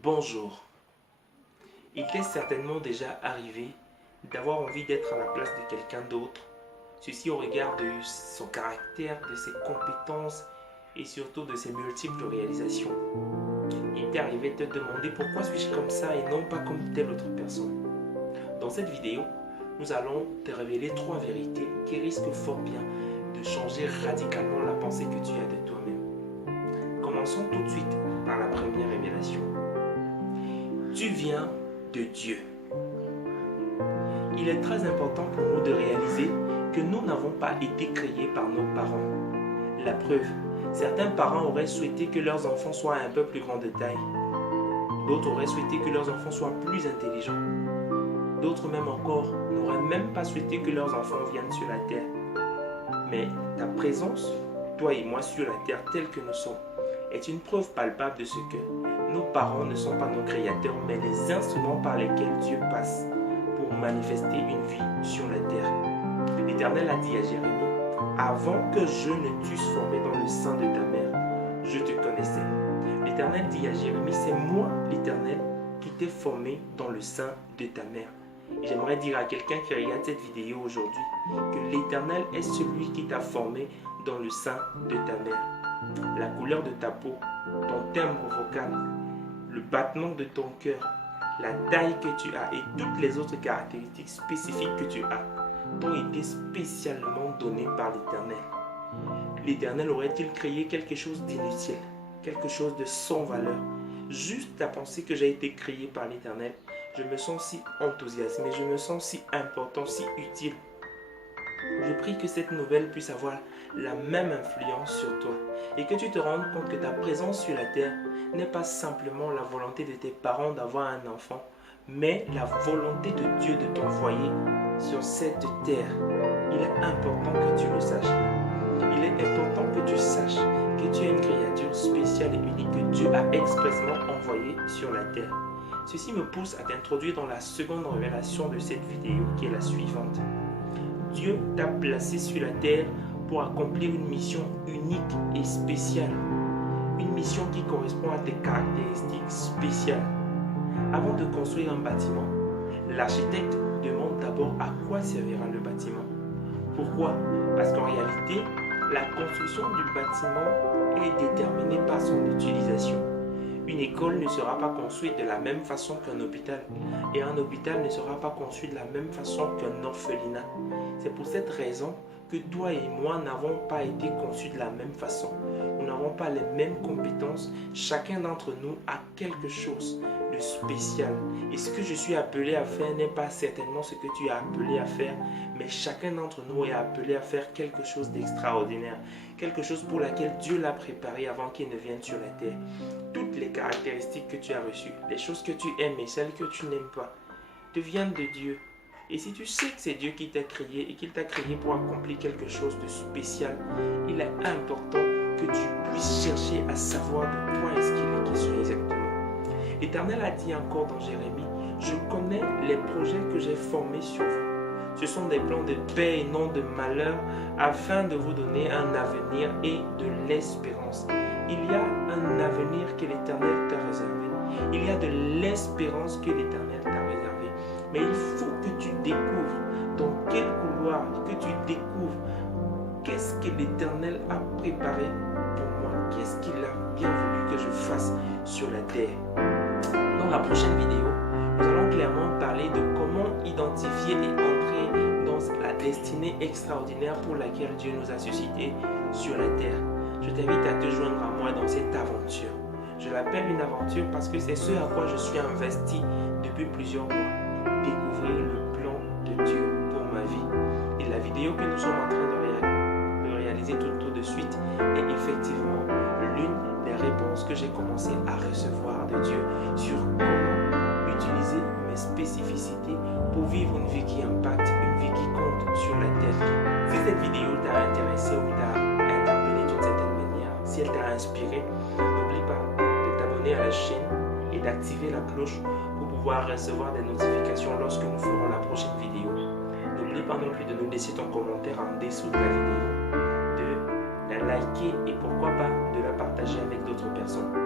Bonjour. Il t'est certainement déjà arrivé d'avoir envie d'être à la place de quelqu'un d'autre, ceci au regard de son caractère, de ses compétences et surtout de ses multiples réalisations. Il t'est arrivé de te demander pourquoi suis-je comme ça et non pas comme telle autre personne. Dans cette vidéo, nous allons te révéler 3 vérités qui risquent fort bien de changer radicalement la pensée que tu as de toi-même. Commençons tout de suite par la première révélation. Tu viens de Dieu. Il est très important pour nous de réaliser que nous n'avons pas été créés par nos parents. La preuve, certains parents auraient souhaité que leurs enfants soient un peu plus grands de taille. D'autres auraient souhaité que leurs enfants soient plus intelligents. D'autres même encore n'auraient même pas souhaité que leurs enfants viennent sur la terre. Mais ta présence, toi et moi sur la terre telle que nous sommes, est une preuve palpable de ce que nos parents ne sont pas nos créateurs, mais les instruments par lesquels Dieu passe pour manifester une vie sur la terre. L'Éternel a dit à Jérémie, avant que je ne t'eusse formé dans le sein de ta mère, je te connaissais. L'Éternel dit à Jérémie, c'est moi, l'Éternel, qui t'ai formé dans le sein de ta mère. Et j'aimerais dire à quelqu'un qui regarde cette vidéo aujourd'hui que l'Éternel est celui qui t'a formé dans le sein de ta mère. La couleur de ta peau, ton timbre vocal, le battement de ton cœur, la taille que tu as et toutes les autres caractéristiques spécifiques que tu as t'ont été spécialement données par l'Éternel. L'Éternel aurait-il créé quelque chose d'inutile, quelque chose de sans valeur? Juste à penser que j'ai été créé par l'Éternel, je me sens si enthousiasmé, je me sens si important, si utile. Je prie que cette nouvelle puisse avoir la même influence sur toi et que tu te rendes compte que ta présence sur la terre n'est pas simplement la volonté de tes parents d'avoir un enfant, mais la volonté de Dieu de t'envoyer sur cette terre. Il est important que tu le saches. Il est important que tu saches que tu es une créature spéciale et unique que Dieu a expressément envoyée sur la terre. Ceci me pousse à t'introduire dans la seconde révélation de cette vidéo qui est la suivante. Dieu t'a placé sur la terre pour accomplir une mission unique et spéciale. Une mission qui correspond à tes caractéristiques spéciales. Avant de construire un bâtiment, l'architecte demande d'abord à quoi servira le bâtiment. Pourquoi? Parce qu'en réalité, la construction du bâtiment est déterminée par son utilisation. Une école ne sera pas construite de la même façon qu'un hôpital et un hôpital ne sera pas construit de la même façon qu'un orphelinat. C'est pour cette raison que toi et moi n'avons pas été conçus de la même façon. Nous n'avons pas les mêmes compétences. Chacun d'entre nous a quelque chose de spécial. Et ce que je suis appelé à faire n'est pas certainement ce que tu es appelé à faire, mais chacun d'entre nous est appelé à faire quelque chose d'extraordinaire. Quelque chose pour laquelle Dieu l'a préparé avant qu'il ne vienne sur la terre. Toutes les caractéristiques que tu as reçues, les choses que tu aimes et celles que tu n'aimes pas, te viennent de Dieu. Et si tu sais que c'est Dieu qui t'a créé et qu'il t'a créé pour accomplir quelque chose de spécial, il est important que tu puisses chercher à savoir de quoi est-ce qu'il est question exactement. L'Éternel a dit encore dans Jérémie, je connais les projets que j'ai formés sur vous. Ce sont des plans de paix et non de malheur, afin de vous donner un avenir et de l'espérance. Il y a un avenir que l'Éternel t'a réservé. Il y a de l'espérance que l'Éternel t'a réservé. Mais il faut que tu découvres dans quel couloir, que tu découvres qu'est-ce que l'Éternel a préparé pour moi, qu'est-ce qu'il a bien voulu que je fasse sur la terre. Dans la prochaine vidéo, nous allons clairement parler de comment identifier et entrer dans la destinée extraordinaire pour laquelle Dieu nous a suscités sur la terre. Je t'invite à te joindre à moi dans cette aventure. Je l'appelle une aventure parce que c'est ce à quoi je suis investi depuis plusieurs mois. Découvrir le plan de Dieu pour ma vie. Et la vidéo que nous sommes en train de réaliser tout de suite est effectivement l'une des réponses que j'ai commencé à recevoir de Dieu sur comment utiliser mes spécificités pour vivre une vie qui impacte, une vie qui compte sur la terre. Si cette vidéo t'a intéressé ou t'a interpellé d'une certaine manière, si elle t'a inspiré, n'oublie pas de t'abonner à la chaîne et d'activer la cloche pour pouvoir recevoir des notifications lorsque nous ferons la prochaine vidéo. N'oublie pas non plus de nous laisser ton commentaire en dessous de la vidéo, de la liker et pourquoi pas de la partager avec d'autres personnes.